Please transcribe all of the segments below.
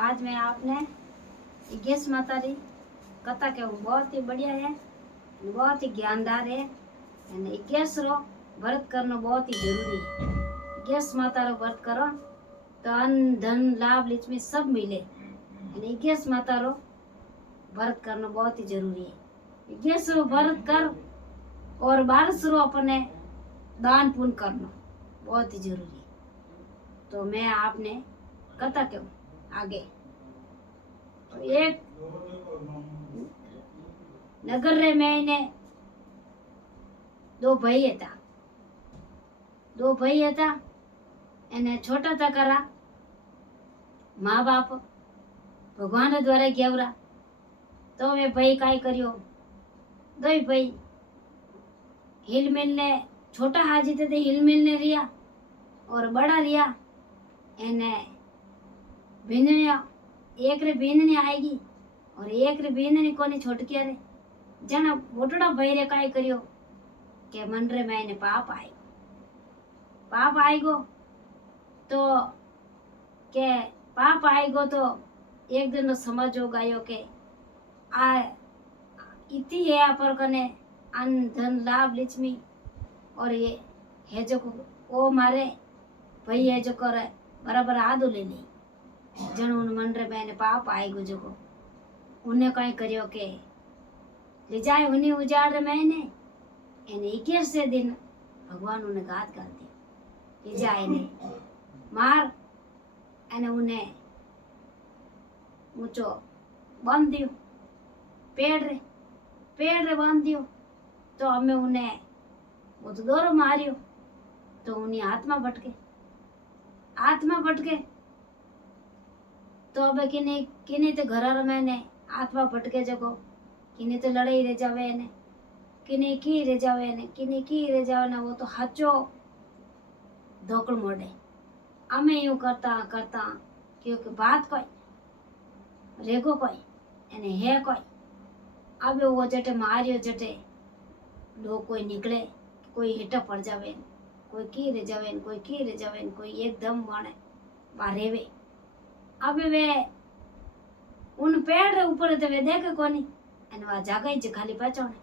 आज मैं आपने गैस माता री कथा कहूँ। बहुत ही बढ़िया है, बहुत ही ज्ञानदार है। गैस रो व्रत करना बहुत ही जरूरी है। गैस माता रो व्रत करो तो अन्न धन लाभ लक्ष्मी सब मिले। गैस माता रो व्रत करना बहुत ही जरूरी है। गैस रो व्रत कर और बारस रो अपने दान पुण्य करना बहुत ही जरूरी है। तो मैं आपने कथा कहूँ आगे। तो एक नगर रे में ने दो भाई था एने छोटा था करा माँ बाप भगवान द्वारा गेवरा। तो वे भाई काय करियो, दो भाई हिल मिलने छोटा हाजी थे हिल मिलने रिया और बड़ा रिया एने बिंदनिया एक रे बिंदनी आएगी और एक रे बिंदनी कोनी छोटकी रे जना मोटड़ा भाई रे काय करियो के मन रे मैंने पाप आएगो तो के पाप आएगो तो एक दिन समझ हो गयो के आ इति है पर कने अन्न धन लाभ लक्ष्मी और ये है जो ओ मारे भाई है जो करे बराबर आधो ले ली जन उन मन रे मैंने पाप आएगो जो उन्हें कहीं करियो के ले जाए उन्हें उजाड़ रे मैंने एने 21 दिन भगवान उन्हें गात कर दी ले जाए ने मार एने उन्हें ऊंचो बांध दियो पेड़ रे बांध दियो। तो हमें उन्हें वो तो दोरो मारियो तो उन्हें आत्मा भटके तो अब किने तो घर मैंने आत्मा भटके जगो किने तो लड़ाई रह जावे ने किने की रह जावे ने वो तो हचो धोकड़ मोड़े। हमें यूं करता क्योंकि बात कोई रेगो कोई एने है कोई अब वो जटे मारियो जटे लोग कोई निकले कोई हिट पड़ जावे कोई की रह जावे कोई एकदम वाणे बारेवे। अब वे उन पेड़ रे ऊपर ते वे देखे कोनी एने वा जागा ही खाली पहचाने।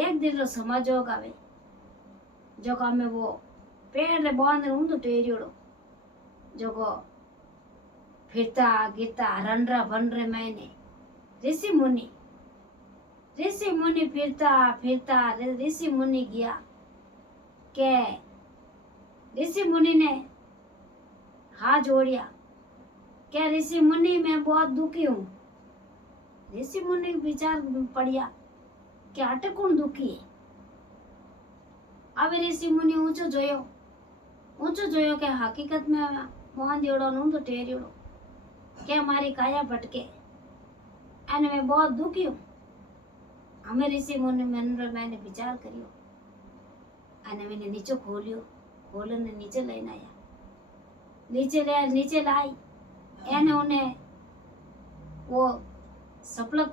एक दिन रो समझ हो गावे जो का में वो पेड़ रे बांध रे तो टेरियोड़ो जो को फिरता गिरता रंडरा बन रे मैंने ऋषि मुनि फिरता ऋषि मुनि गया के ऋषि मुनि ने हाथ जोड़िया क्या ऋषि मुनि मैं बहुत दुखी हूँ। ऋषि मुनि विचार पड़िया क्या अटे कौन दुखी है। अब ऋषि मुनि ऊंचो जोयो के हकीकत में मोहन दियोड़ो नु तो टेरियोड़ो क्या हमारी काया भटके एने मैं बहुत दुखी हूँ। हमें ऋषि मुनि मैंने विचार करियो एने मैंने नीचे खोलन ने नीचे लेना आया नीचे लाई एने उन्हें वो सपलक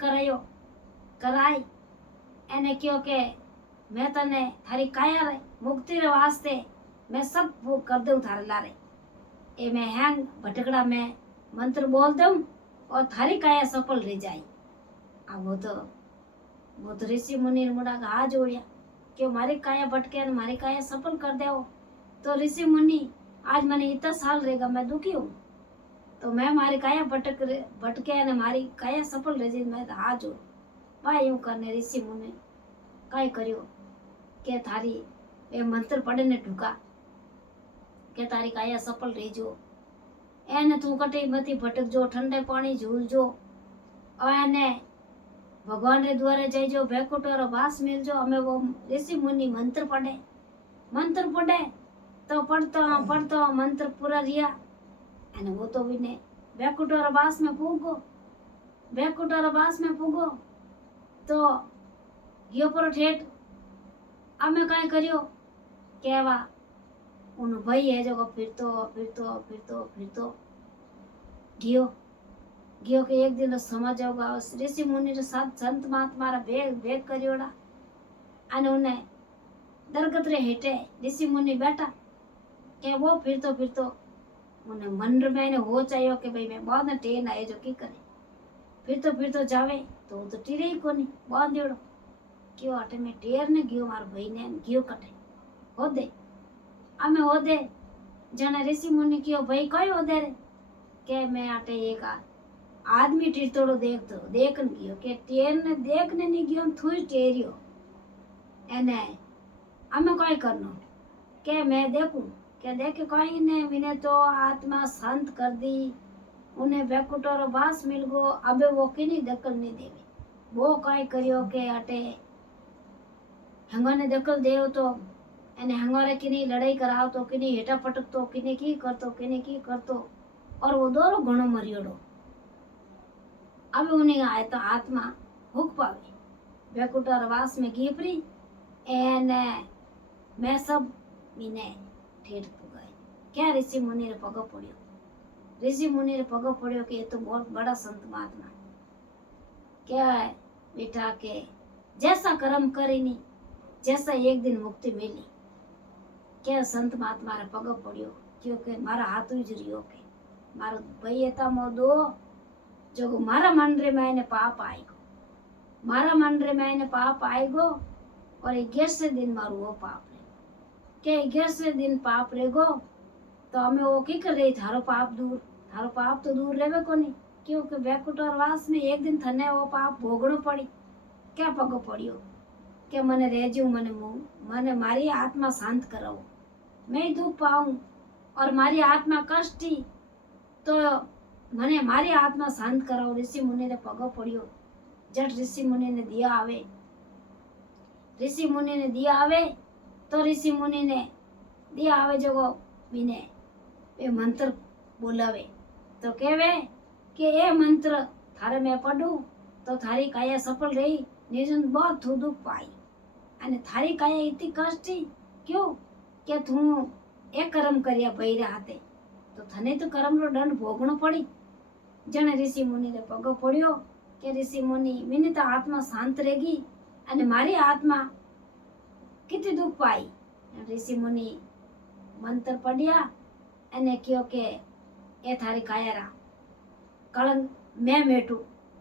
कराई एने क्यों के मैं तने थारी काया रे मुक्ति रे वास्ते मैं सब वो कर दूं थारे लारे ए मैं हैंग भटकड़ा में मंत्र बोल दूं और थारी काया सफल रह जाए। अब वो तो ऋषि मुनि मुड़ा का हाथ जोड़िया क्यों मारी काया भटके और मारी काया सफल कर दे। तो ऋषि मुनि आज मैंने इतना साल रहेगा मैं दुखी हूँ तो मैं मारी काया भटके ने मारी काया सफल रह जाए मैं हाथ जोड़ भाई यूं करने ऋषि मुनि काय करियो के थारी ए मंत्र पढ़े ने ढुका के तारी काया सफल रही जो एने तू कटे मती भटक जो ठंडे पानी झूल जो और एने भगवान रे द्वारे जाई जो बैकुट और वास मिल जो। हमें वो ऋषि मुनि मंत्र पढ़े तो पढ़तो मंत्र पूरा रिया एने वो तो भी ने बैकुट और वास में पुगो तो यो पर ठेठ हमें काय करियो केवा उन भाई है जो फिरतो गियो के एक दिन समझ होगा ऋषि मुनि रे साथ संत महात्मा रा भेद करियोड़ा अने उन्हें दरगत रे हेठे ऋषि मुनि बैठा के वो फिरतो उन्हें मन में मैंने हो चाहिए कि भाई मैं बाद में ट्रेन आए जो की करे फिर तो जावे तो वो तो टीरे ही कोनी बाद देड़ो क्यों अटे में टेर ने गयो मार भाई ने गयो कटे हो दे आमे हो दे जने ऋषि मुनि क्यों भाई कई हो दे रे के मैं अटे एक आदमी टीरतोड़ो देखन गयो के टेर ने देखने नहीं गयो थुई टेरियो एने आमे कई करनो के मैं देखूं के देखे कहीं ने मैंने तो आत्मा शांत कर दी उन्हें बेकुटोरो बास मिल गो अबे वो किनी दखल नहीं देवी वो कई करियो के अटे हंगाने दखल देव तो एने हंगारे किनी लड़ाई कराव तो किनी हेटा पटक तो किनी की करतो और वो दोरो घणो मरियोड़ो अबे उन्हें आए तो आत्मा हुक पावे बेकुटोरो बास में कीपरी एने मैं सब मीने ठेठ पुगाई क्या ऋषि मुनि रे पग पड़ियो ऋषि मुनि रे पग पड़ियो कि ये तो बहुत बड़ा संत महात्मा क्या है बेटा के जैसा कर्म करेनी जैसा एक दिन मुक्ति मिली क्या संत महात्मा रे पग पड़ियो क्योंकि मारा हाथ उजरियो के मारो भाई एता मो दो जो मारा मन रे मैंने पाप आएगो मारा मन रे मैंने पाप आएगो और 11 दिन मारू वो पाप के 11 दिन पाप रेगो तो हमें वो की कर रही थारो पाप तो दूर रेवे कोनी क्योंकि बैकुटर वास में एक दिन थने वो पाप भोगणो पड़ी क्या पगो पड़ियो के मने रेजू मने मारी आत्मा शांत कराओ मैं दुख पाऊं और मारी आत्मा कष्टी तो मने मारी आत्मा शांत कराओ ऋषि मुनि ने पगो पड़ियो जट ऋषि मुनि ने दिया आवे तो ऋषि मुनि ने दिया आवे जो बिने वे मंत्र बोलावे तो कहवे कि ये मंत्र थारे में पढ़ू तो थारी काया सफल रही निर्जन बहुत थू दुख पाई अने थारी काया इतनी कष्टी क्यों के तू एक कर्म करिया भैरे हाथे तो थने तो कर्म रो दंड भोगणो पड़ी जने ऋषि मुनि ने पगो पड़ियो के ऋषि मुनि मिनी तो आत्मा शांत रहेगी अने मारी आत्मा कितनी दुख पाई ऋषि मुनि मंत्र पढ़िया अने क्यों के ए थारी कायरा कलंक मैं मेटू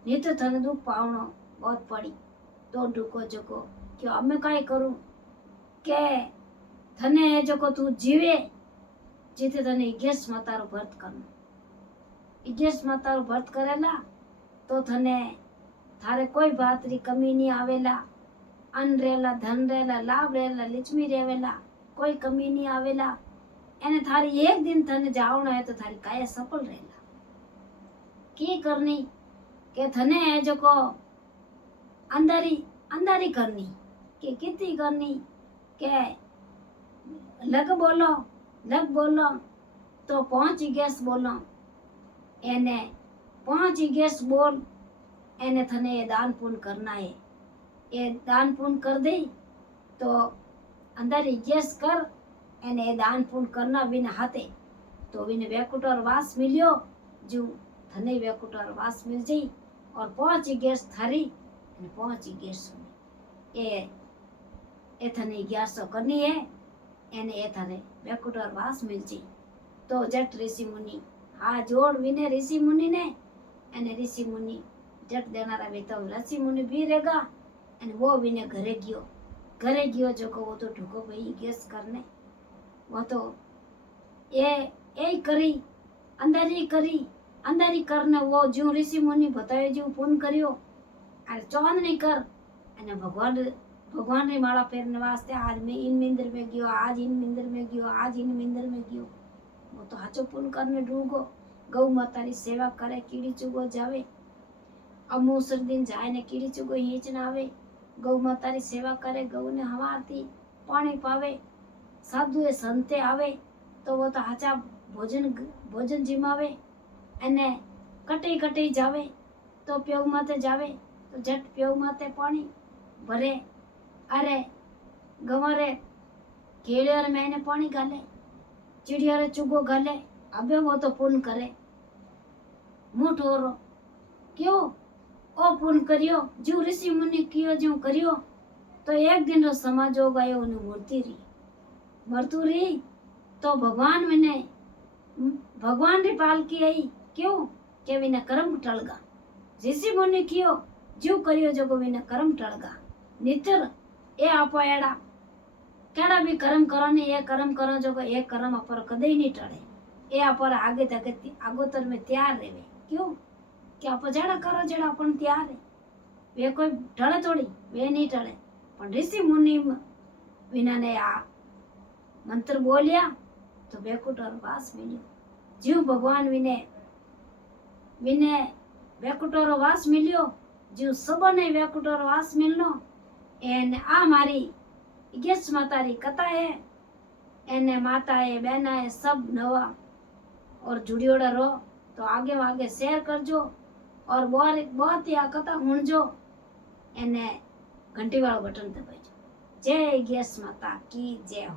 नहीं तो थने दुख पावणो बहुत पड़ी तो ढुको जको क्यों अब मैं काई करूं के थने जको तू जीवे जीते थने 11 मातारो व्रत करनो 11 मातारो व्रत करेला तो थने थारे कोई बात री कमी नहीं आवेला अन्न रहेला धन रहेला लाभ रहेला लक्ष्मी रहेला कोई कमी नहीं आवेला एने थारी एक दिन थने जावणो है तो थारी काया सफल रहेला की करनी के थने जो को अंदरी करनी के कितनी करनी के लग बोलो तो 5 गैस बोलो एने 5 गैस बोल एने थने ये दान पुण्य करना है ये दान पुण्य कर दे तो अंदर गैस कर एने ये दान पुण्य करना बिना हाथे तो बिने वेकुटर वास मिलियो जो थने वेकुटर वास मिल जाई और 5 गैस थारी અને 5 ગેસ એ થને 1100 કરनी है એને એ થને બેકુટર वास मिल जी तो जट ऋषि मुनि हाँ जोड़ विने ऋषि मुनि ने અને ऋषि मुनि जट देनारा भी तो ऋषि मुनि भी रहेगा અને वो विने घरे गयो जो को वो तो ढुको भाई गैस करने वो तो ये करी अंदर ही करने वो जो ऋषि मुनि बताए जो पुण्य करियो अरे चौन नहीं कर अने भगवान री माला फेरने वास्ते आज मैं इन मंदिर में गयो आज इन मंदिर में गयो वो तो हाचो पुण्य करने डूगो गौ माता री सेवा करे कीड़ी चुगो जावे अमूसर दिन जाए ने कीड़ी चुगो हीच ना आवे गौ माता री सेवा करे गौ ने हवारती पानी पावे साधु ए संते आवे तो वो तो हाचा भोजन जिमावे अने कटे जावे तो प्योग माते जावे तो झट प्योग माते पानी भरे अरे गवारे केड़िया मैंने पानी गाले चिड़िया रे चुगो गाले अबे वो तो पुण्य करे मुठ हो क्यों ओ पुण्य करियो जो ऋषि मुनि कियो जो करियो तो एक दिन रो समाजोग आयो ने मरतू रही तो भगवान मैंने भगवान री पालकी आई क्यों के विने कर्म टळगा ऋषि मुनि कियो जीव करियो जगो विने कर्म टळगा नितर ए आपो एड़ा केड़ा भी कर्म करो ने ये कर्म करो जगो ये कर्म अपर कदे नहीं टळे ए अपर आगे तक आगोतर में तैयार रहे क्यों कि आप जेड़ा करो जेड़ा अपन तैयार है वे कोई टळे थोड़ी वे नहीं टळे पण ऋषि मुनि विना ने आ मंत्र बोलिया तो बेकुटर वास मिलियो जीव भगवान विने विने वेकुटोरो वास मिलियो जीव सबने वेकुटोरो वास मिलनो एन आ मारी इगेश माता री कथा है एने माता है बहना है सब नवा और जुड़ियोड़ा रहो तो आगे शेयर करजो और बहुत ही आ कथा सुनजो एने घंटी वाला बटन दबाइजो जय इगेश माता की जय हो।